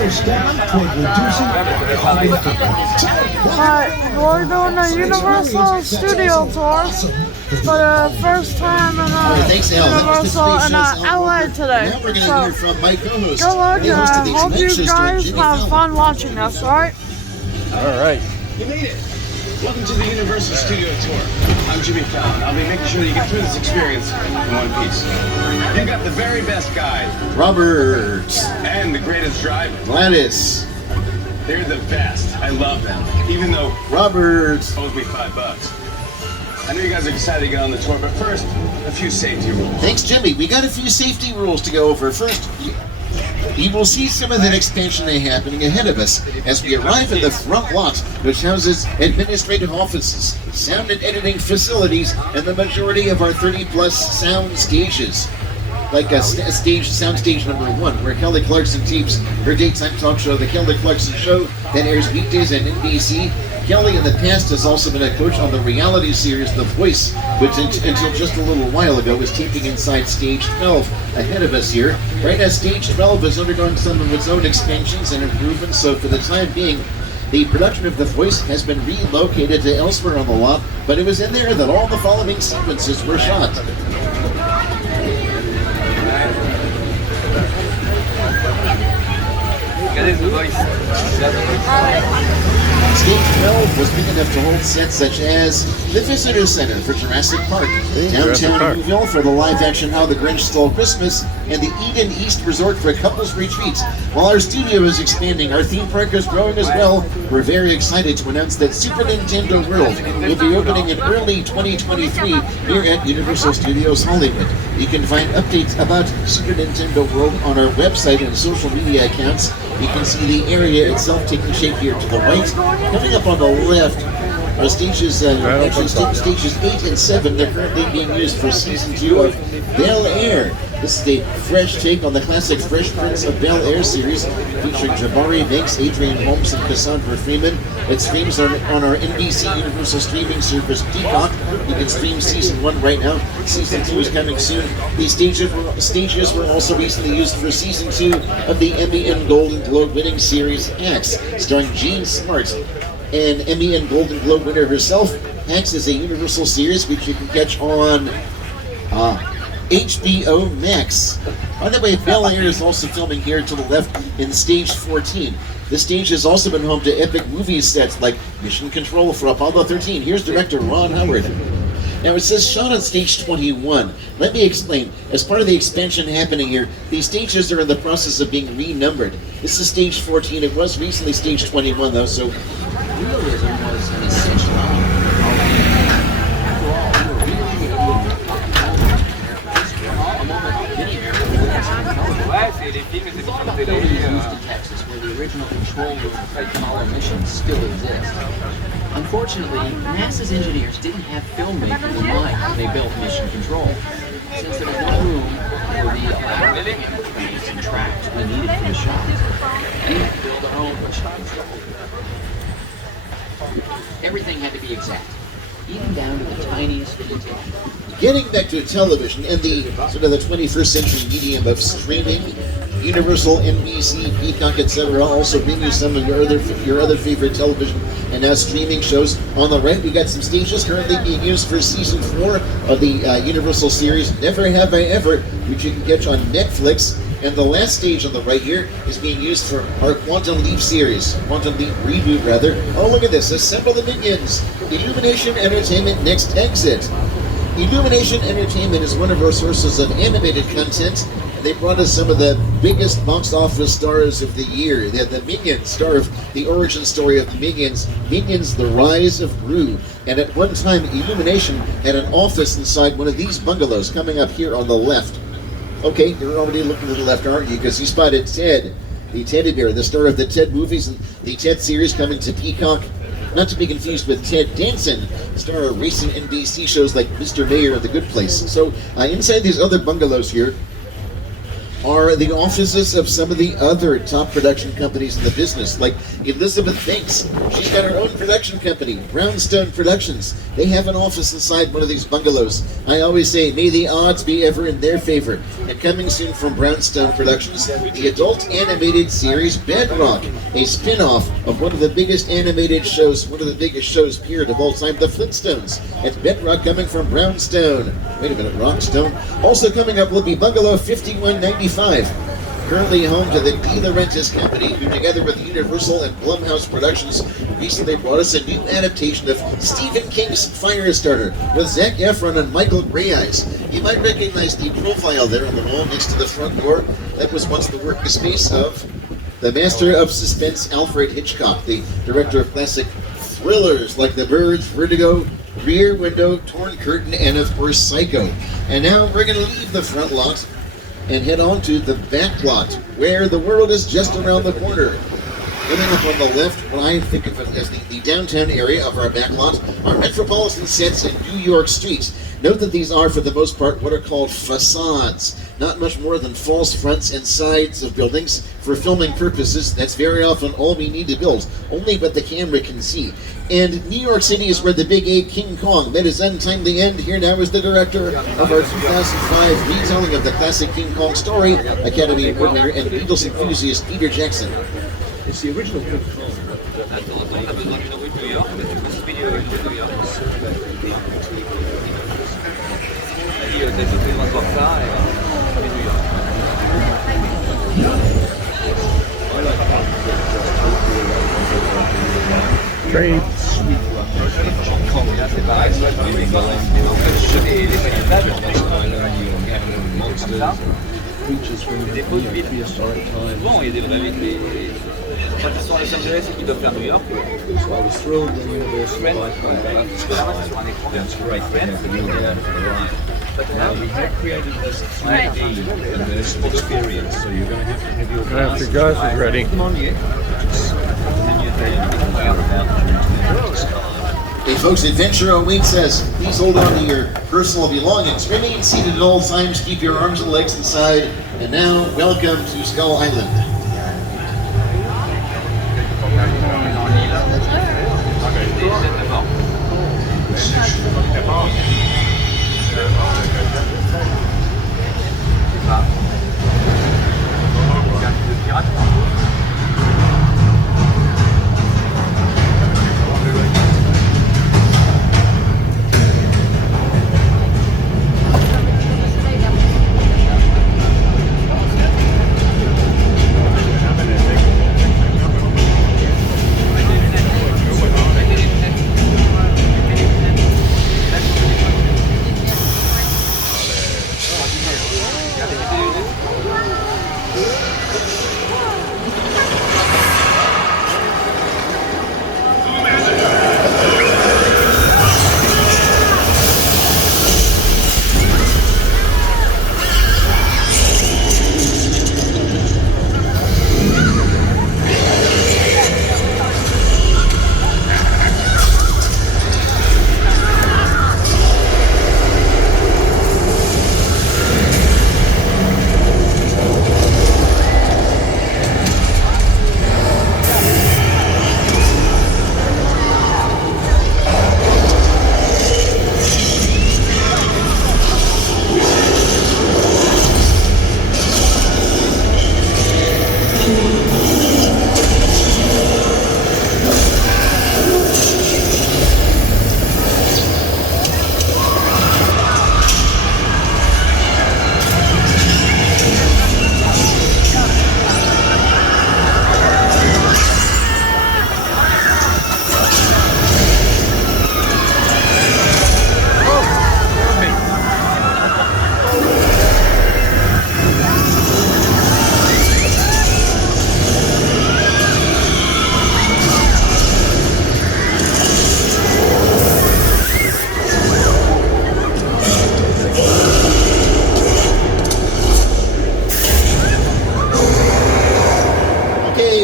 We're doing a Universal Studio tour for the first time in Universal in LA today. So, good luck and I hope you guys have fun watching us, alright? Alright. You made it! Welcome to the Universal Studio Tour. I'm Jimmy Fallon. I'll be making sure that you get through this experience in one piece. You got the very best guide. Robert. And the greatest driver. Gladys. They're the best. I love them. Even though Robert owes me $5. I know you guys are excited to get on the tour, but first, a few safety rules. Thanks, Jimmy. We got a few safety rules to go over. First, you will see some of that expansion happening ahead of us as we arrive at the front lot, which houses administrative offices, sound and editing facilities, and the majority of our 30-plus sound stages. Like sound stage number 1, where Kelly Clarkson tapes her daytime talk show, The Kelly Clarkson Show, that airs weekdays on NBC. Kelly in the past has also been a coach on the reality series The Voice, which until just a little while ago was taping inside Stage 12. Ahead of us here, right now Stage 12 is undergoing some of its own expansions and improvements, so for the time being, the production of The Voice has been relocated to elsewhere on the lot, but it was in there that all the following sequences were shot. Stage 12 was big enough to hold sets such as the Visitor Center for Jurassic Park, downtown Newville for the live-action How the Grinch Stole Christmas, and the Eden East Resort for couples retreats. While our studio is expanding, our theme park is growing as well. We're very excited to announce that Super Nintendo World will be opening in early 2023 here at Universal Studios Hollywood. You can find updates about Super Nintendo World on our website and social media accounts. You can see the area itself taking shape here to the right. Coming up on the left are stages, stages 8 and 7. They're currently being used for season 2 of Bel Air. This is a fresh take on the classic Fresh Prince of Bel Air series, featuring Jabari Banks, Adrian Holmes, and Cassandra Freeman. It streams on our NBC Universal streaming service Peacock. You can stream season 1 right now. Season 2 is coming soon. These stages were also recently used for season 2 of the Emmy and Golden Globe winning series Hacks, starring Jean Smart. And Emmy and Golden Globe winner herself. Hacks is a Universal series which you can catch on HBO Max. By the way, Bel Air is also filming here to the left in Stage 14. This stage has also been home to epic movie sets like Mission Control for Apollo 13. Here's director Ron Howard. Now it says shot on Stage 21. Let me explain. As part of the expansion happening here, these stages are in the process of being renumbered. This is Stage 14. It was recently Stage 21 though, so realism was an essential element. Texas, where the original control room for Apollo missions still exists. Unfortunately, NASA's engineers didn't have filmmakers in mind when they built Mission Control, since there was no room for the elaborate trains and tracks we needed for the shot. We had to build our own Mission Control. Everything had to be exact, even down to the tiniest detail. Getting back to television and the sort of the 21st century medium of streaming, Universal, NBC, Peacock, etc. also bring you some of your other favorite television and now streaming shows. On the right, we got some stages currently being used for season 4 of the Universal series Never Have I Ever, which you can catch on Netflix. And the last stage on the right here is being used for our Quantum Leap series, Quantum Leap reboot rather. Oh, look at this! Assemble the Minions. Illumination Entertainment Next Exit. Illumination Entertainment is one of our sources of animated content. They brought us some of the biggest box office stars of the year. They had the Minions, star of the origin story of the Minions, Minions: The Rise of Gru. And at one time, Illumination had an office inside one of these bungalows coming up here on the left. Okay, you're already looking to the left, aren't you? Because you spotted Ted, the teddy bear, the star of the Ted movies and the Ted series coming to Peacock. Not to be confused with Ted Danson, star of recent NBC shows like Mr. Mayor and The Good Place. So inside these other bungalows here, are the offices of some of the other top production companies in the business, like Elizabeth Banks. She's got her own production company, Brownstone Productions. They have an office inside one of these bungalows. I always say, may the odds be ever in their favor. And coming soon from Brownstone Productions, the adult animated series Bedrock, a spin-off of one of the biggest animated shows, one of the biggest shows period of all time, The Flintstones. It's Bedrock coming from Brownstone. Wait a minute, Rockstone. Also coming up will be Bungalow 5195. Currently home to the De Laurentiis Company, who together with Universal and Blumhouse Productions recently brought us a new adaptation of Stephen King's Firestarter with Zac Efron and Michael Greyeyes. You might recognize the profile there on the wall next to the front door. That was once the workspace of the master of suspense Alfred Hitchcock, the director of classic thrillers like The Birds, Vertigo, Rear Window, Torn Curtain, and of course Psycho. And now we're going to leave the front lot and head on to the back lot, where the world is just around the corner. Coming up on the left, what I think of as the downtown area of our back lot, are metropolitan sets in New York streets. Note that these are, for the most part, what are called facades. Not much more than false fronts and sides of buildings. For filming purposes, that's very often all we need to build, only what the camera can see. And New York City is where the big ape King Kong met his untimely end. Here now is the director of our 2005 retelling of the classic King Kong story, Academy Award winner and Beatles enthusiast Peter Jackson. It's the original King Kong. Train. Creatures from prehistoric times. Bon, il y a des vrais mecs, mais quand ils sont à Los Angeles et qu'ils doivent faire New York, So I was thrilled when Universal parce que là-bas c'est sur un écran. That's great. Now we have created this 3D immersive experience, so you're going to have your After guys are ready. Come on, yeah. Hey folks, adventure awaits us. Please hold on to your personal belongings. Remain seated at all times. Keep your arms and legs inside. And now, welcome to Skull Island.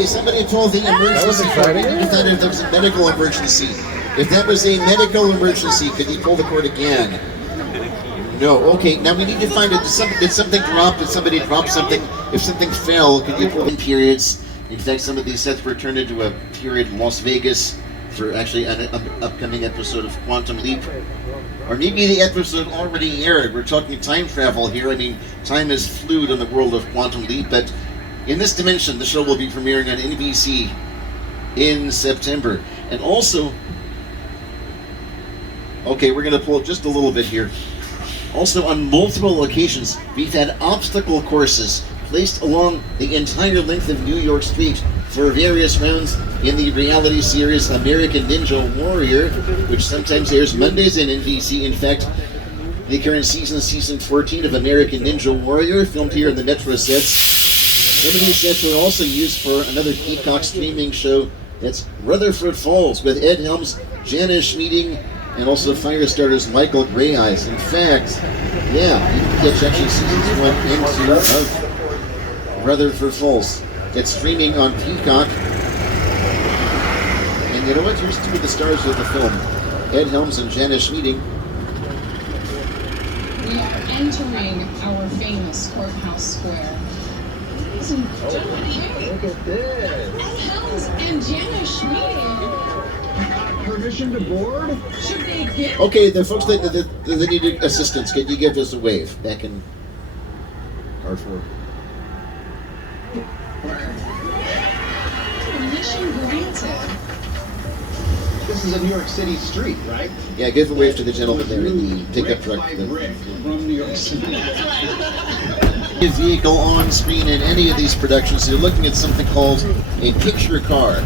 Somebody told the emergency cord. You thought if there was a medical emergency. If that was a medical emergency, could you pull the cord again? No, okay, now we need to find it. Did something drop? Did somebody drop something? If something fell, could you pull in periods? In fact, some of these sets were turned into a period in Las Vegas for actually an upcoming episode of Quantum Leap. Or maybe the episode already aired. We're talking time travel here. I mean, time is fluid in the world of Quantum Leap, but in this dimension, the show will be premiering on NBC in September. And also, okay, we're going to pull just a little bit here. Also, on multiple occasions, we've had obstacle courses placed along the entire length of New York Street for various rounds in the reality series American Ninja Warrior, which sometimes airs Mondays in NBC. In fact, the current season 14 of American Ninja Warrior, filmed here in the Metro sets. Some of these sets were also used for another Peacock streaming show that's Rutherford Falls with Ed Helms, Janice Schmieding, and also Firestarter's Michael Greyeyes. In fact, yeah, you can catch actually seasons 1 and 2 of Rutherford Falls. It's streaming on Peacock. And you know what? Here's two of the stars of the film, Ed Helms and Janice Schmieding. We are entering our famous courthouse square. Ladies and gentlemen, hey, Look at this. Ed Helms and Janice Schmieding. Permission to board? Should they get Okay, the folks that needed assistance, can you give us a wave back in R4? permission granted? This is a New York City street, right? Yeah, give a wave to the gentleman there in the pickup truck. By Rick from New York City. A vehicle on screen in any of these productions, you're looking at something called a picture car.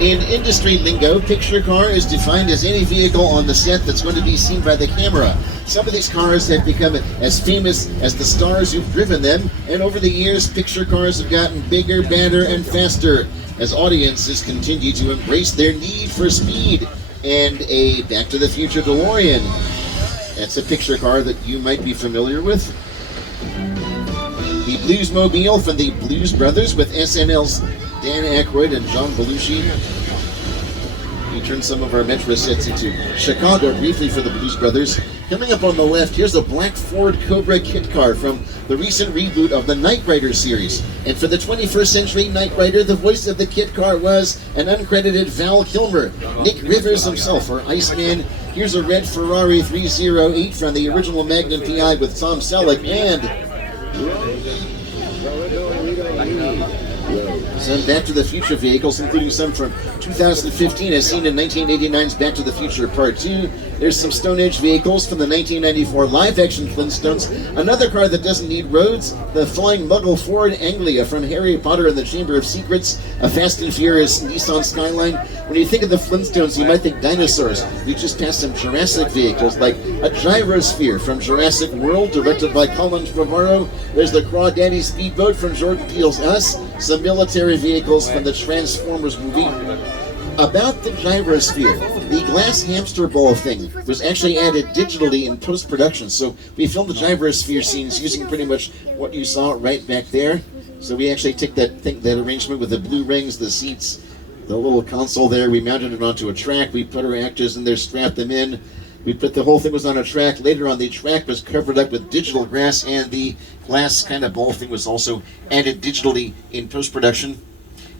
In industry lingo, picture car is defined as any vehicle on the set that's going to be seen by the camera. Some of these cars have become as famous as the stars who've driven them, and over the years, picture cars have gotten bigger, badder, and faster as audiences continue to embrace their need for speed. And a Back to the Future DeLorean. That's a picture car that you might be familiar with. The Bluesmobile from the Blues Brothers with SNL's Dan Aykroyd and John Belushi. He turned some of our Metro sets into Chicago briefly for the Blues Brothers. Coming up on the left, here's a black Ford Cobra kit car from the recent reboot of the Knight Rider series. And for the 21st century Knight Rider, the voice of the kit car was an uncredited Val Kilmer. Nick Rivers himself, or Iceman. Here's a red Ferrari 308 from the original Magnum PI with Tom Selleck, and some Back to the Future vehicles, including some from 2015 as seen in 1989's Back to the Future Part 2. There's some Stone Age vehicles from the 1994 live-action Flintstones. Another car that doesn't need roads, the Flying Muggle Ford Anglia from Harry Potter and the Chamber of Secrets, a Fast and Furious Nissan Skyline. When you think of the Flintstones, you might think dinosaurs. We just passed some Jurassic vehicles, like a gyrosphere from Jurassic World, directed by Colin Trevorrow. There's the Crawdaddy Speedboat from Jordan Peele's Us, some military vehicles from the Transformers movie. About the gyrosphere, the glass hamster ball thing was actually added digitally in post-production, so we filmed the gyrosphere scenes using pretty much what you saw right back there. So we actually took that arrangement with the blue rings, the seats, the little console there, we mounted it onto a track, we put our actors in there, strapped them in, we put the whole thing was on a track. Later on, the track was covered up with digital grass, and the glass kind of ball thing was also added digitally in post-production.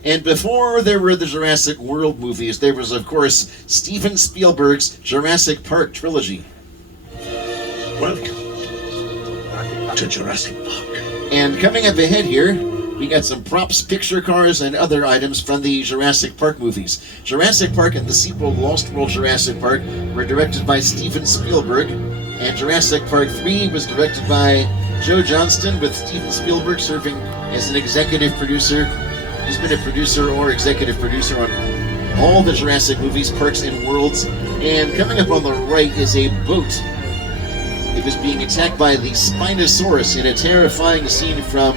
And before there were the Jurassic World movies, there was, of course, Steven Spielberg's Jurassic Park trilogy. Welcome to Jurassic Park. And coming up ahead here, we got some props, picture cars, and other items from the Jurassic Park movies. Jurassic Park and the sequel Lost World Jurassic Park were directed by Steven Spielberg, and Jurassic Park 3 was directed by Joe Johnston, with Steven Spielberg serving as an executive producer. He's been a producer or executive producer on all the Jurassic movies, Parks and Worlds. And coming up on the right is a boat. It was being attacked by the Spinosaurus in a terrifying scene from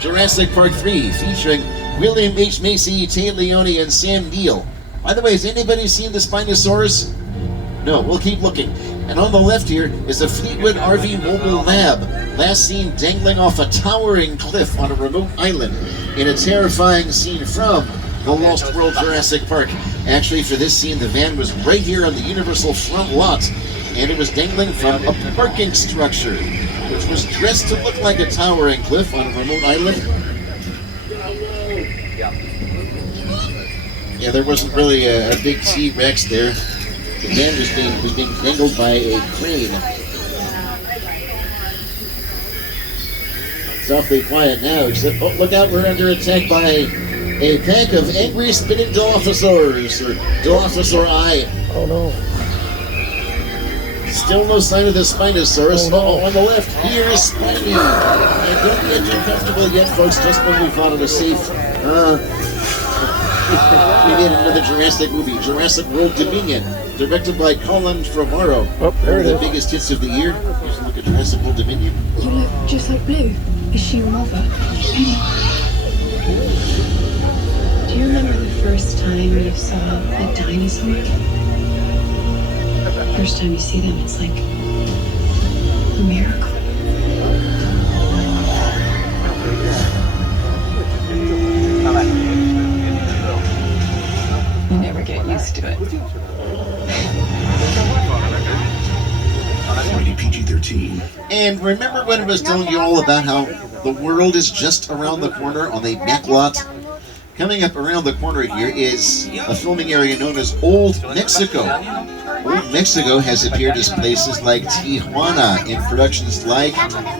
Jurassic Park 3, featuring William H. Macy, Tay Leone, and Sam Neill. By the way, has anybody seen the Spinosaurus? No, we'll keep looking. And on the left here is a Fleetwood RV mobile lab, last seen dangling off a towering cliff on a remote island in a terrifying scene from the Lost World Jurassic Park. Actually, for this scene, the van was right here on the Universal front lot and it was dangling from a parking structure, which was dressed to look like a towering cliff on a remote island. Yeah, there wasn't really a big T-Rex there. The man was being dangled by a crane. It's awfully quiet now, except, oh, look out, we're under attack by a pack of angry spinning Dilophosaurs, or Dilophosauri. Oh no. Still no sign of the Spinosaurus. Oh, on the left, here's Spiny. And don't get too comfortable yet, folks, just when we thought it was safe. We made another Jurassic movie, Jurassic World Dominion, directed by Colin Trevorrow. Oh, there it One of is. the biggest hits of the year. Here's a look at Jurassic World Dominion. You look just like Blue. Is she your mother? Do you remember the first time you saw a dinosaur? First time you see them, it's like a miracle. You never get used to it. Rated PG-13. And remember when I was telling you all about how the world is just around the corner on the back lot? Coming up around the corner here is a filming area known as Old Mexico. Old Mexico has appeared as places like Tijuana in productions like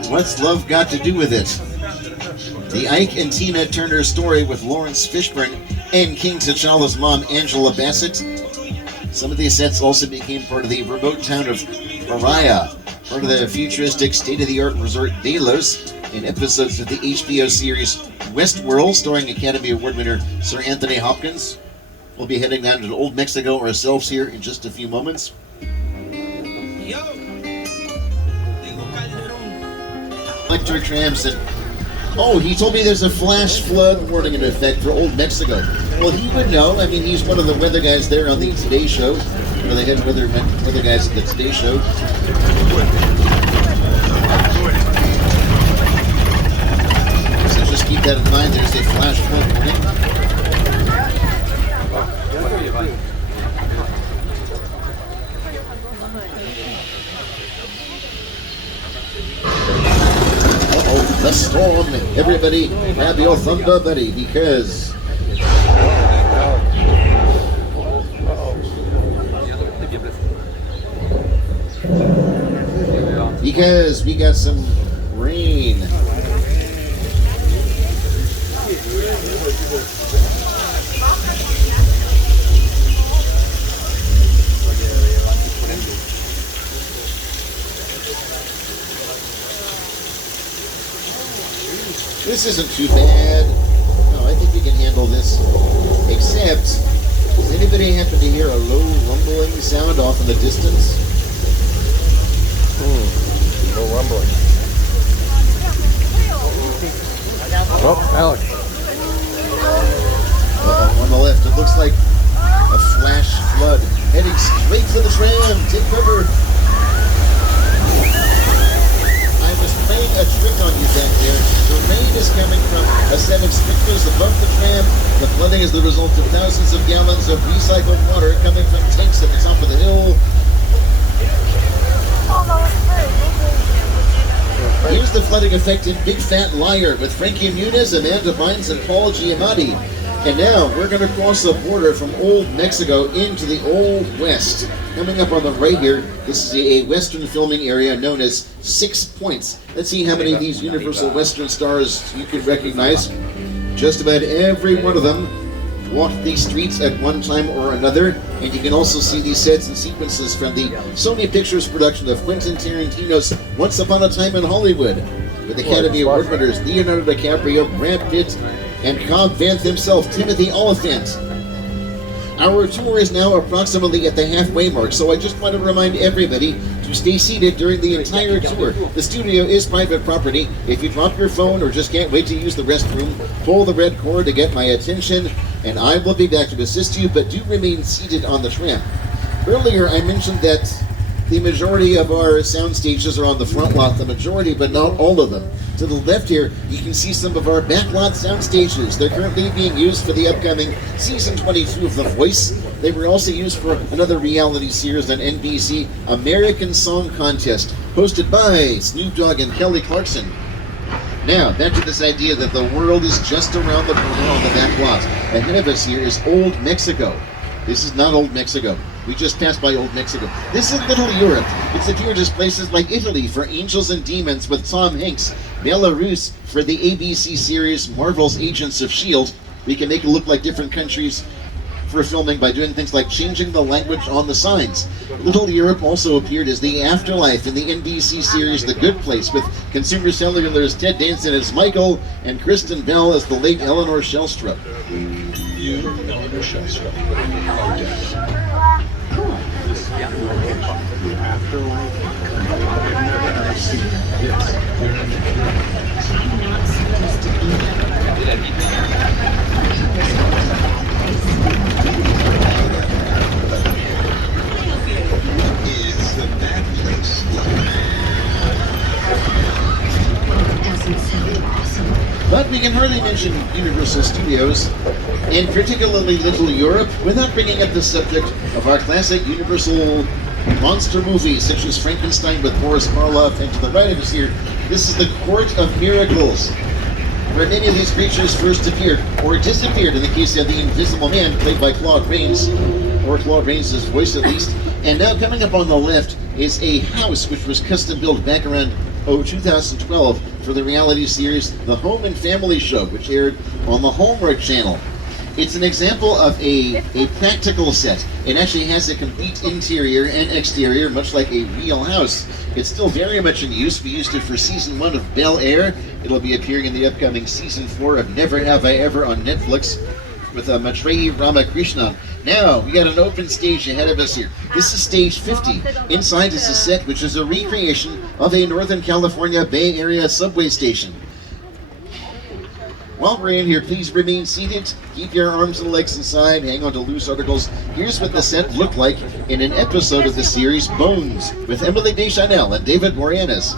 What's Love Got to Do With It? The Ike and Tina Turner Story with Lawrence Fishburne and King T'Challa's mom, Angela Bassett. Some of these sets also became part of the remote town of Paria, part of the futuristic state-of-the-art resort Delos, in episodes of the HBO series Westworld, starring Academy Award winner Sir Anthony Hopkins. We'll be heading down to Old Mexico ourselves here in just a few moments. Electric trams and... Oh, he told me there's a flash flood warning in effect for Old Mexico. Well, he would know. I mean, he's one of the weather guys there on the Today Show. One of the head weather guys at the Today Show. So just keep that in mind. There's a flash flood warning. The storm. Everybody grab your thunder buddy because we got some rain. This isn't too bad. No, I think we can handle this. Except, does anybody happen to hear a low rumbling sound off in the distance? No rumbling. Oh, Alex. On the left, it looks like a flash flood heading straight for the tram. Take cover. I was playing a trick on you back there. The rain is coming from a set of sprinklers above the tram. The flooding is the result of thousands of gallons of recycled water coming from tanks at the top of the hill. Here's the flooding effect in Big Fat Liar with Frankie Muniz, Amanda Bynes, and Paul Giamatti. And now we're going to cross the border from Old Mexico into the Old West. Coming up on the right here, this is a Western filming area known as 6 Points. Let's see how many of these Universal Western stars you can recognize. Just about every one of them walked these streets at one time or another, and you can also see these sets and sequences from the Sony Pictures production of Quentin Tarantino's Once Upon a Time in Hollywood, with Academy Award winners Leonardo DiCaprio, Brad Pitt, and Cobb Vanth himself, Timothy Olyphant. Our tour is now approximately at the halfway mark, so I just want to remind everybody to stay seated during the entire tour. The studio is private property. If you drop your phone or just can't wait to use the restroom, pull the red cord to get my attention, and I will be back to assist you, but do remain seated on the tram. Earlier I mentioned that The majority of our sound stages are on the front lot, the majority, but not all of them. To the left here, you can see some of our backlot sound stages. They're currently being used for the upcoming season 22 of The Voice. They were also used for another reality series on NBC, American Song Contest, hosted by Snoop Dogg and Kelly Clarkson. Now, back to this idea that the world is just around the corner on the back lot. Ahead of us here is Old Mexico. This is not Old Mexico. We just passed by Old Mexico. This is Little Europe. It's appeared as places like Italy for Angels and Demons with Tom Hanks, Belarus for the ABC series Marvel's Agents of S.H.I.E.L.D. We can make it look like different countries for filming by doing things like changing the language on the signs. Little Europe also appeared as the afterlife in the NBC series The Good Place, with Consumer Cellular's Ted Danson as Michael and Kristen Bell as the late Eleanor Shellstrop. Eleanor Shellstrop. Oh, death. But we can hardly mention Universal Studios, and particularly Little Europe, without bringing up the subject of our classic Universal monster movies, such as Frankenstein with Boris Karloff, and to the right of us here, this is the Court of Miracles, where many of these creatures first appeared, or disappeared in the case of the Invisible Man, played by Claude Rains, or Claude Rains' voice at least. And now coming up on the left is a house which was custom built back around 2012 for the reality series The Home and Family Show, which aired on the Hallmark Channel. It's an example of a practical set. It actually has a complete interior and exterior, much like a real house. It's still very much in use. We used it for season 1 of Bel Air. It'll be appearing in the upcoming season 4 of Never Have I Ever on Netflix with Maitreyi Ramakrishnan. Now, we got an open stage ahead of us here. This is stage 50. Inside is a set which is a recreation of a Northern California Bay Area subway station. While we're in here, please remain seated, keep your arms and legs inside, hang on to loose articles. Here's what the set looked like in an episode of the series Bones with Emily Deschanel and David Boreanaz.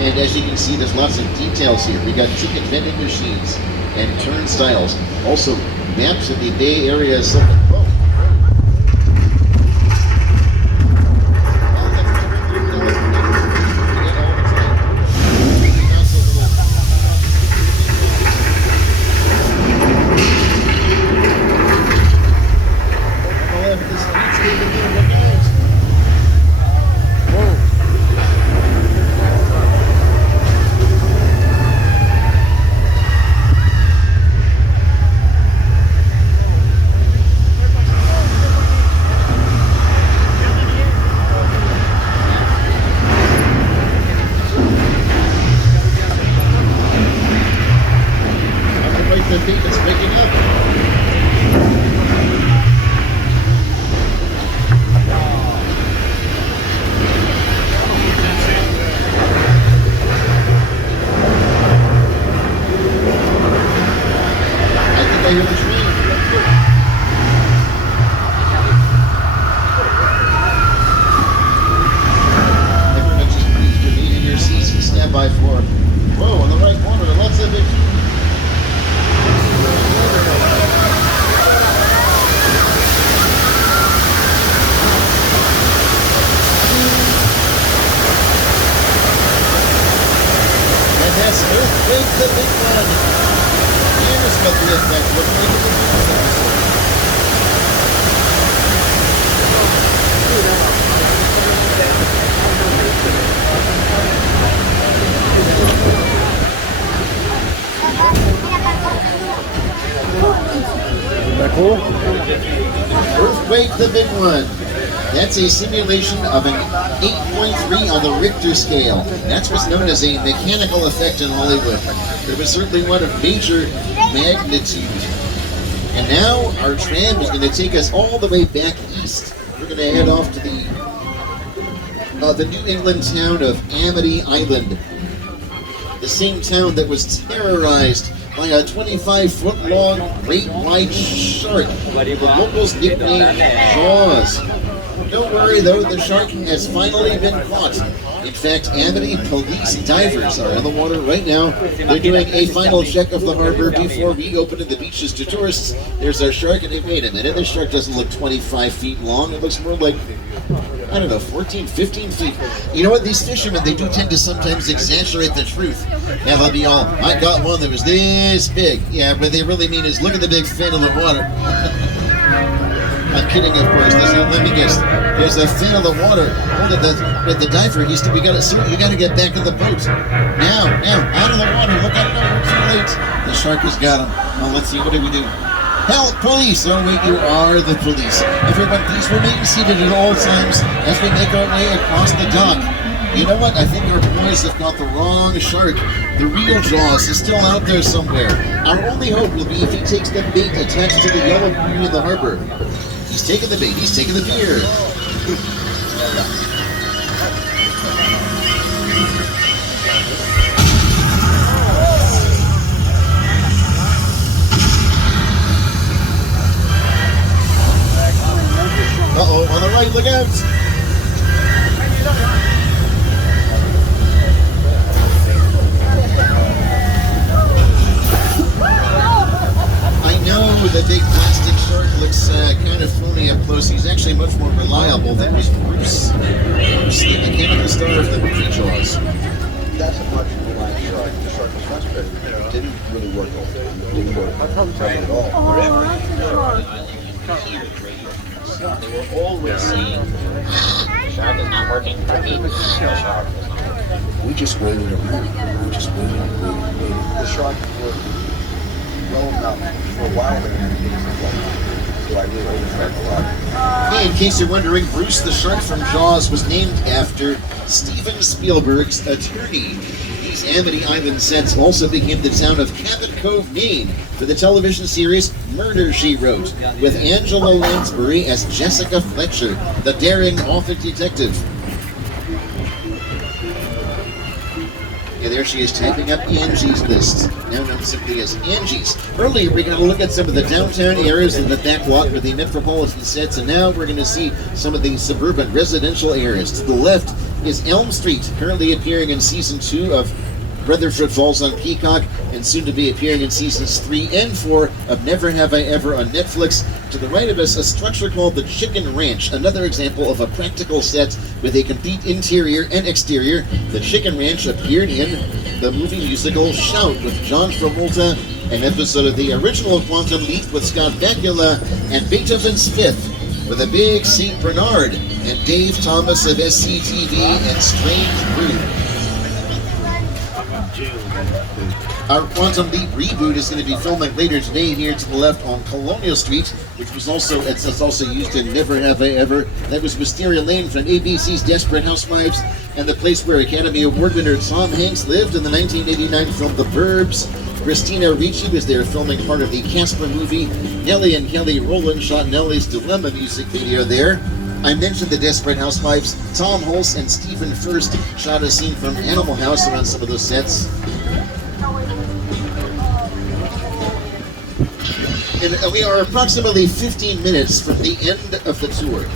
And as you can see, there's lots of details here. We got ticket vending machines and turnstiles. Also, maps of the Bay Area. The beat is picking up. I think I hear the train. Everyone just please remain in your seats and stand by for. Whoa, on the right corner, lots of big. That's Earthquake the Big One. Here's what the effect looked like in the previous episode. Isn't that cool? Earthquake the Big One. That's a simulation of an 8.3 on the Richter scale. That's what's known as a mechanical effect in Hollywood. It was certainly one of major magnitude. And now our tram is going to take us all the way back east. We're going to head off to the New England town of Amity Island. The same town that was terrorized by a 25-foot-long great white shark, the locals nicknamed Jaws. Don't worry though, the shark has finally been caught. In fact, Amity police divers are in the water right now. They're doing a final check of the harbor before reopening the beaches to tourists. There's our shark, and wait a minute, this shark doesn't look 25 feet long. It looks more like, I don't know, 14, 15 feet. You know what, these fishermen, they do tend to sometimes exaggerate the truth. Yeah, they'll be all, I got one that was this big. Yeah, what they really mean is, look at the big fin in the water. I'm kidding, of course. Let me guess. There's a fin of the water. Hold it, the diver. You got to get back in the boat. Now, out of the water. Look out! No, we're too late. The shark has got him. Well, let's see. What do we do? Help! Police! Oh wait, you are the police. Everyone, please remain seated at all times as we make our way across the dock. You know what? I think our boys have got the wrong shark. The real Jaws is still out there somewhere. Our only hope will be if he takes the bait attached to the yellow buoy in the harbor. He's taking the bait. He's taking the beer. Uh-oh, on the right, look out! I know the big plastic shark looks kind of phony up close. He's actually much more reliable than was Bruce. Bruce, the mechanical star of the movie Jaws. That's a much more like shark. The shark was frustrated. It didn't really work. It didn't work at all. Oh, that's a shark. They were always saying, the shark is not working. The shark is not working. We just waited around. We just waited and waited. The shark worked well enough for a while there. So I really overshot a lot. Hey, in case you're wondering, Bruce the Shark from Jaws was named after Steven Spielberg's attorney. These Amity Island sets also became the town of Cabot Cove, Maine, for the television series Murder, She Wrote, with Angela Lansbury as Jessica Fletcher, the daring Gothic detective. Yeah, there she is typing up Angie's list, now known simply as Angie's. Earlier, we're going to look at some of the downtown areas and the backlot where the metropolitan sets, and now we're going to see some of the suburban residential areas. To the left is Elm Street, currently appearing in Season 2 of Rutherford Falls on Peacock, and soon to be appearing in Seasons 3 and 4 of Never Have I Ever on Netflix. To the right of us, a structure called the Chicken Ranch, another example of a practical set with a complete interior and exterior. The Chicken Ranch appeared in the movie musical Shout with John Travolta, an episode of the original Quantum Leap with Scott Bakula, and Beethoven's Fifth with a big St. Bernard and Dave Thomas of SCTV and Strange Brew. Our Quantum Leap reboot is going to be filming later today here to the left on Colonial Street, which was also used in Never Have I Ever. That was Wisteria Lane from ABC's Desperate Housewives, and the place where Academy Award winner Tom Hanks lived in the 1989 film The Burbs. Christina Ricci was there filming part of the Casper movie. Nellie and Kelly Rowland shot Nellie's Dilemma music video there. I mentioned the Desperate Housewives. Tom Hulse and Stephen Furst shot a scene from Animal House around some of those sets. And we are approximately 15 minutes from the end of the tour.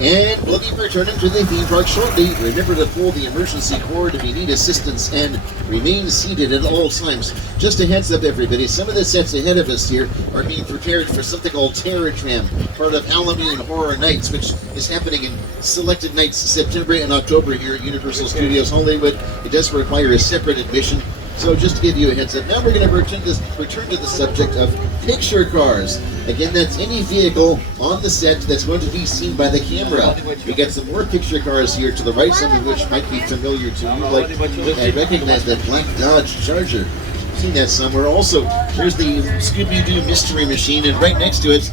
And we'll be returning to the theme park shortly. Remember to pull the emergency cord if you need assistance and remain seated at all times. Just a heads up, everybody, some of the sets ahead of us here are being prepared for something called Terror Tram, part of Halloween Horror Nights, which is happening in selected nights September and October here at Universal Studios Hollywood. It does require a separate admission. So just to give you a heads up, now we're going to return to the subject of picture cars. Again, that's any vehicle on the set that's going to be seen by the camera. We got some more picture cars here to the right, some of which might be familiar to you. Like, I recognize that black Dodge Charger. I've seen that somewhere. Also, here's the Scooby-Doo Mystery Machine, and right next to it,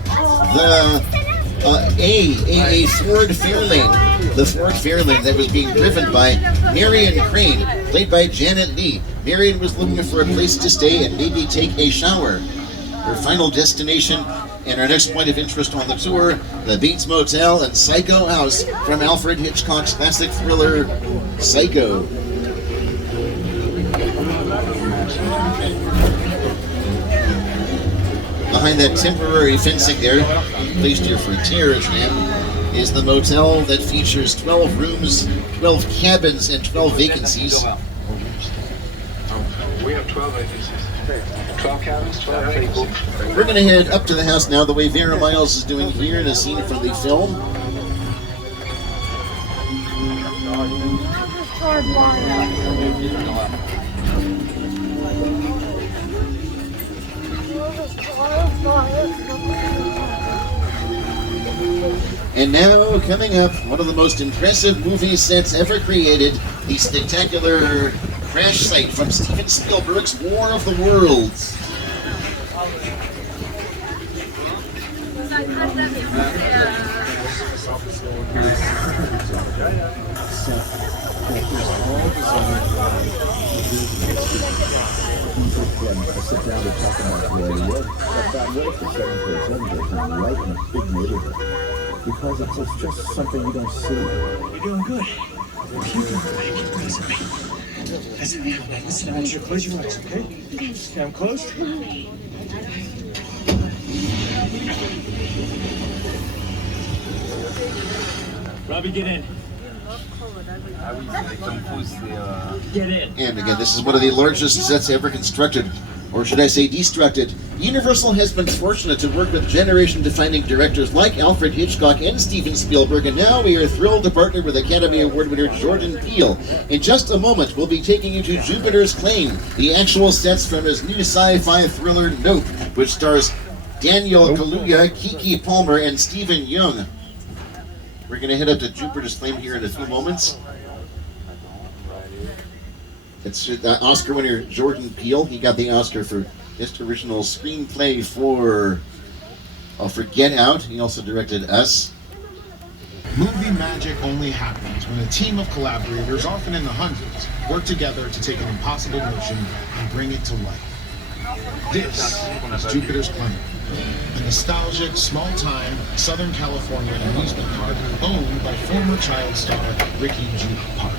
the a Ford Fairlane. The Ford Fairlane that was being driven by Marion Crane, played by Janet Leigh. Marion was looking for a place to stay and maybe take a shower. Her final destination, And our next point of interest on the tour, the Bates Motel and Psycho House from Alfred Hitchcock's classic thriller, Psycho. Behind that temporary fencing there, placed here for terrorist man, is the motel that features 12 rooms, 12 cabins, and 12 vacancies. We have 12 vacancies. 12 cabins, 12 people. We're going to head up to the house now, the way Vera Miles is doing here in a scene from the film. And now, coming up, one of the most impressive movie sets ever created, the spectacular crash site from Steven Spielberg's War of the Worlds. Sit down to talk about where you live. About what if the 747 goes in right in a big neighborhood? Because it's just something you don't see. You're doing good. Listen, I want you to close your eyes, okay? Okay, I'm closed. Robbie, get in. Get in. And again, this is one of the largest sets ever constructed, or should I say destructed. Universal has been fortunate to work with generation-defining directors like Alfred Hitchcock and Steven Spielberg, and now we are thrilled to partner with Academy Award winner Jordan Peele. In just a moment, we'll be taking you to Jupiter's Claim, the actual sets from his new sci-fi thriller Nope, which stars Daniel Kaluuya, Keke Palmer, and Stephen Young. We're going to head up to Jupiter's Claim here in a few moments. It's Oscar winner Jordan Peele. He got the Oscar for Best Original Screenplay for Get Out. He also directed Us. Movie magic only happens when a team of collaborators, often in the hundreds, work together to take an impossible mission and bring it to life. This is Jupiter's Claim, a nostalgic, small-time Southern California amusement park owned by former child star Ricky Juke Park.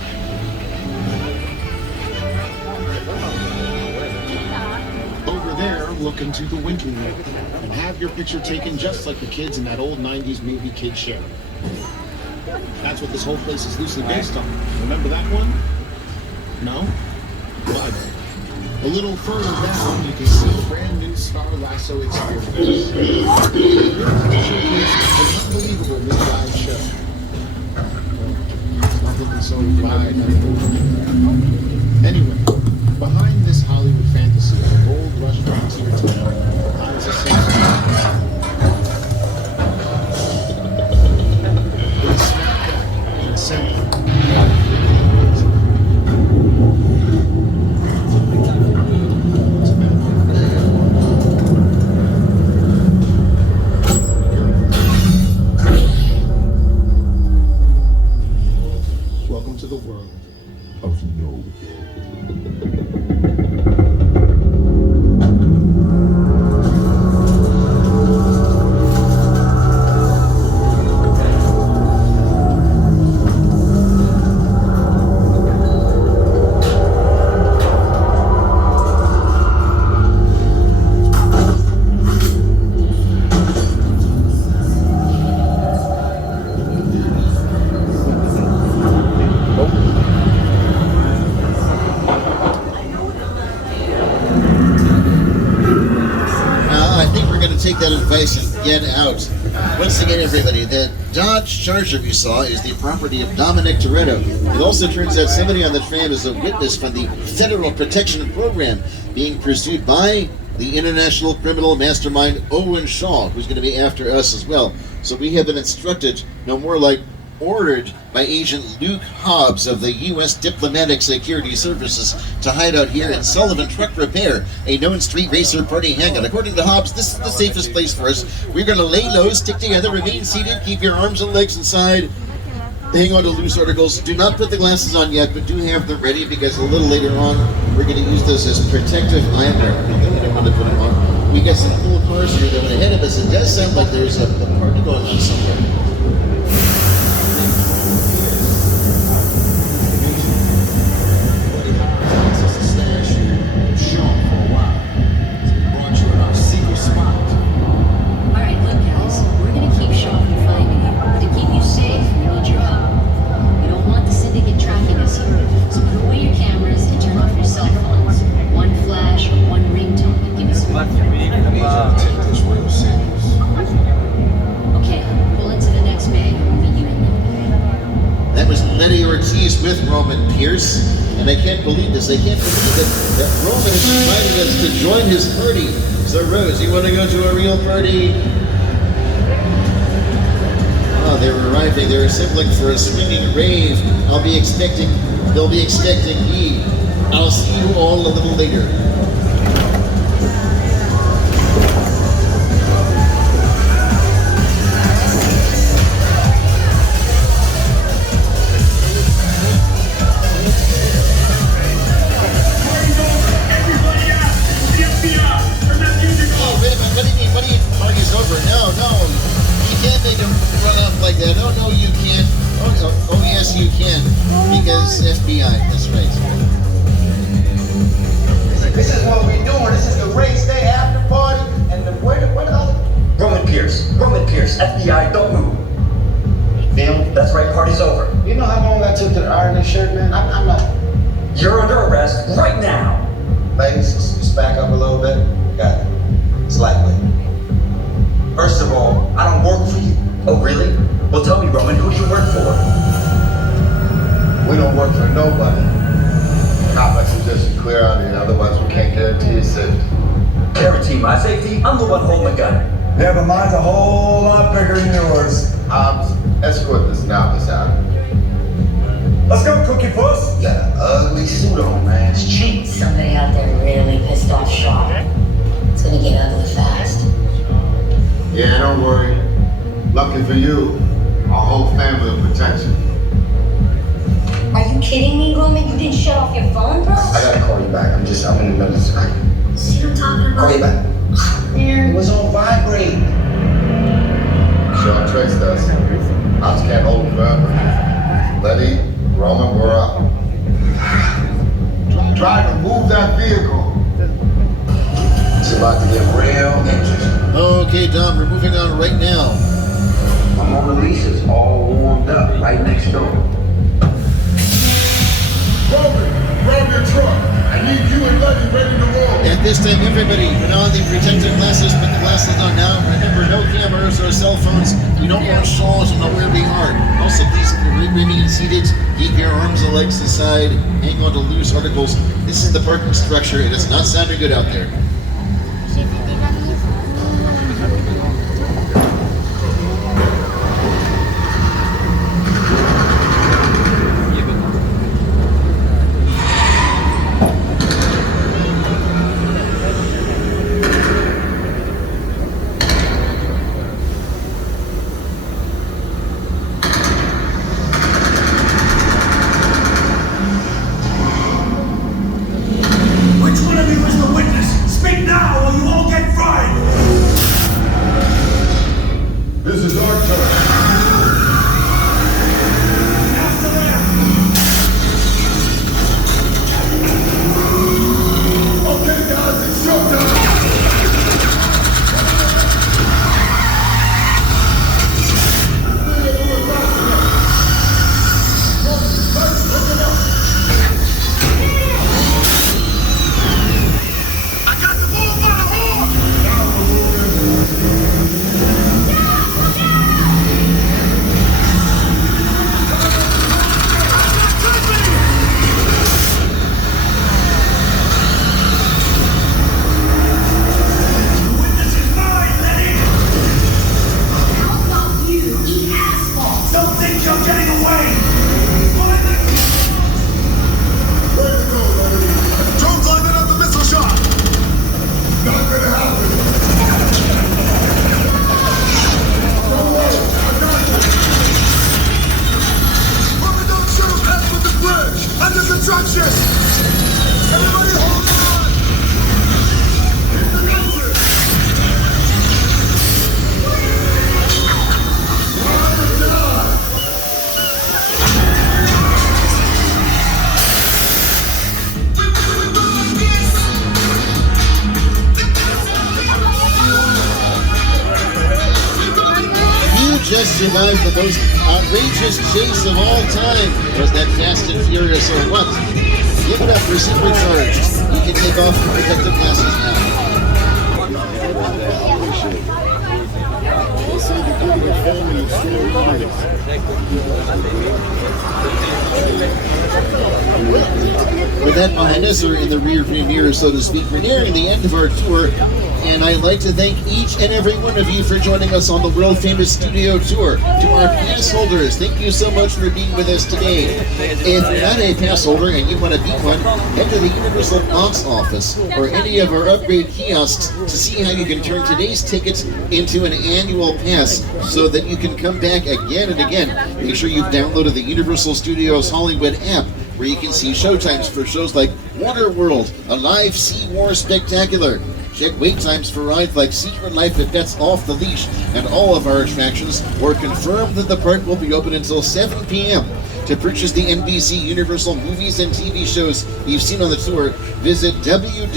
Over there, look into the winking room and have your picture taken just like the kids in that old 90s movie Kid Show. That's what this whole place is loosely based on. Remember that one? No? But a little further down, you can see the brand new Star Lasso experience. An unbelievable new live show. It's not looking so live anymore. Anyway, behind this Hollywood fantasy of a gold rush frontier town hides a sense it's smack dab in the center. Welcome to the world of no. Take that advice and get out. Once again, everybody, the Dodge Charger we saw is the property of Dominic Toretto. It also turns out somebody on the tram is a witness from the Federal Protection Program being pursued by the international criminal mastermind Owen Shaw, who's going to be after us as well. So we have been instructed, no more like ordered by Agent Luke Hobbs of the U.S. Diplomatic Security Services to hide out here in Sullivan Truck Repair, a known street racer party hangout. According to Hobbs, this is the safest place for us. We're going to lay low, stick together, remain seated, keep your arms and legs inside. Hang on to loose articles. Do not put the glasses on yet, but do have them ready because a little later on, we're going to use those as protective eyewear. I don't want to put them on. We got some cool cars here that went ahead of us. It does sound like there's a party going on somewhere. With Roman Pierce, and I can't believe this. I can't believe that Roman has invited us to join his party. So Rose, you want to go to a real party? Oh, they're arriving. They're assembling for a swinging rave. They'll be expecting me. I'll see you all a little later. FBI, that's right. This is what we're doing. This is the race day after party, and where the other? Roman Pierce, FBI, don't move. Film? That's right, party's over. You know how long I took to iron this shirt, man? I'm not. You're under arrest right now. Ladies, just back up a little bit. Got it. It's lightweight. First of all, I don't work for you. Oh, really? Well, tell me, Roman, who do you work for? We don't work for nobody. I suggest you clear out here, otherwise we can't guarantee your safety. Guarantee my safety? I'm the one holding the gun. Yeah, but mine's a whole lot bigger than yours. Escort this novice out. Let's go, Cookie Puss. You got an ugly suit on, man. It's cheap. Somebody out there really pissed off Shaw. It's gonna get ugly fast. Yeah, don't worry. Lucky for you, our whole family will protect you. Are you kidding me, Roman? You didn't shut off your phone, bro? I gotta call you back. I'm in the middle of something. See what I'm talking about? Call you back. Man. It was on vibrate. Shaw traced us. I just can't hold him forever. Letty, Roman, we're up. Driver, move that vehicle. It's about to get real interesting. Okay, Dom, we're moving on right now. My Mona Lisa's all warmed up right next door. Roman, grab your truck. I need you and Letty ready to roll. At this time, everybody, put on the protective glasses. Put the glasses on now. Remember, no cameras or cell phones. We don't want Shaws to know where we are. Also, please remain seated. Keep your arms and legs aside. Hang on to loose articles. This is the parking structure. It is not sounding good out there. Which one of you is the witness? just survived the most outrageous chase of all time? Was that Fast and Furious or what? Give it up for Supercharged. You can take off your protective glasses now. With that behind us, or in the rearview mirror, so to speak, we're nearing the end of our tour, and I'd like to thank each and every one of you for joining us on the world-famous studio tour. To our pass holders, thank you so much for being with us today. If you're not a pass holder and you want to be one, head to the Universal box office or any of our upgrade kiosks to see how you can turn today's tickets into an annual pass so that you can come back again and again. Make sure you've downloaded the Universal Studios Hollywood app, where you can see showtimes for shows like Waterworld, a live Sea War Spectacular. Check wait times for rides like Secret Life at Pets Off the Leash, and all of our attractions, or confirm that the park will be open until 7 p.m. To purchase the NBC Universal movies and TV shows you've seen on the tour, visit www.uphe.com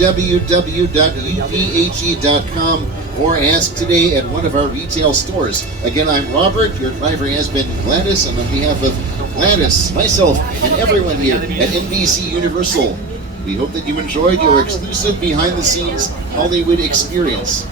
or ask today at one of our retail stores. Again, I'm Robert, your driver has been Gladys, and on behalf of Gladys, myself, and everyone here at NBC Universal, we hope that you enjoyed your exclusive behind-the-scenes Hollywood experience.